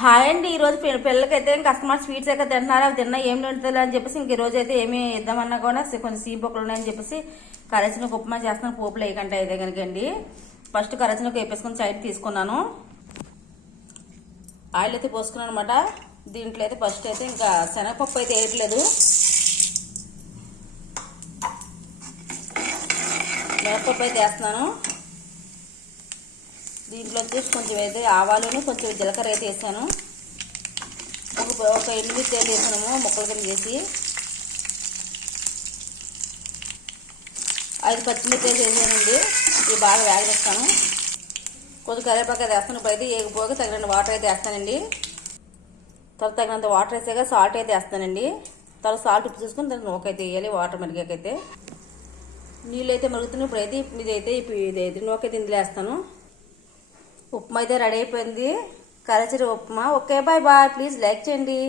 Hi అండి ఈ రోజు పిల్ల- పిల్లలకైతే కస్టమర్ స్వీట్స్ అయితే తింటున్నారు అవి తిన్నా ఏం తింటుంది అని చెప్పేసి ఇంక ఈ రోజు అయితే ఏమి ఇద్దామన్నా కూడా కొంచెం సీ బొక్కలు ఉన్నాయని చెప్పేసి కరచనకు ఉప్మా చేస్తున్నాను పోపులు వేయకంటే అయితే కనుకండి ఫస్ట్ కరచనకు వేపేసుకొని సైడ్ తీసుకున్నాను. ఆయిల్ అయితే పోసుకున్నాను అనమాట దీంట్లో అయితే ఫస్ట్ అయితే ఇంకా శనగపప్పు అయితే వేయట్లేదు. మినపప్పు అయితే వేస్తున్నాను. దీంట్లో వచ్చేసి కొంచెం అయితే ఆవాలను కొంచెం జీలకర్ర అయితే వేసాను. ఒక ఒక ఎనిమిది తేలు వేసాము ముక్కల కింద చేసి ఐదు పచ్చిమిర్చి అయితే వేసానండి. ఇవి బాగా వేగనిస్తాను. కొంచెం కరివేపాకు అయితే వేస్తాను. ఇప్పుడు అయితే ఏగిపోక తగినంత వాటర్ అయితే వేస్తానండి. తర్వాత తగినంత వాటర్ వేసాక సాల్ట్ అయితే వేస్తానండి. తర్వాత సాల్ట్ ఉప్పు చూసుకొని దాన్ని నూకైతే వేయాలి వాటర్ మరిగాకైతే. నీళ్ళు అయితే మరుగుతున్నాయి. ఇప్పుడైతే ఇదైతే ఇప్పుడు ఇదైతే నూకైతే ఇందులో వేస్తాను. ఉప్మా అయితే రెడీ అయిపోయింది. కరచరి upma. Okay bye bye. Please like చేయండి.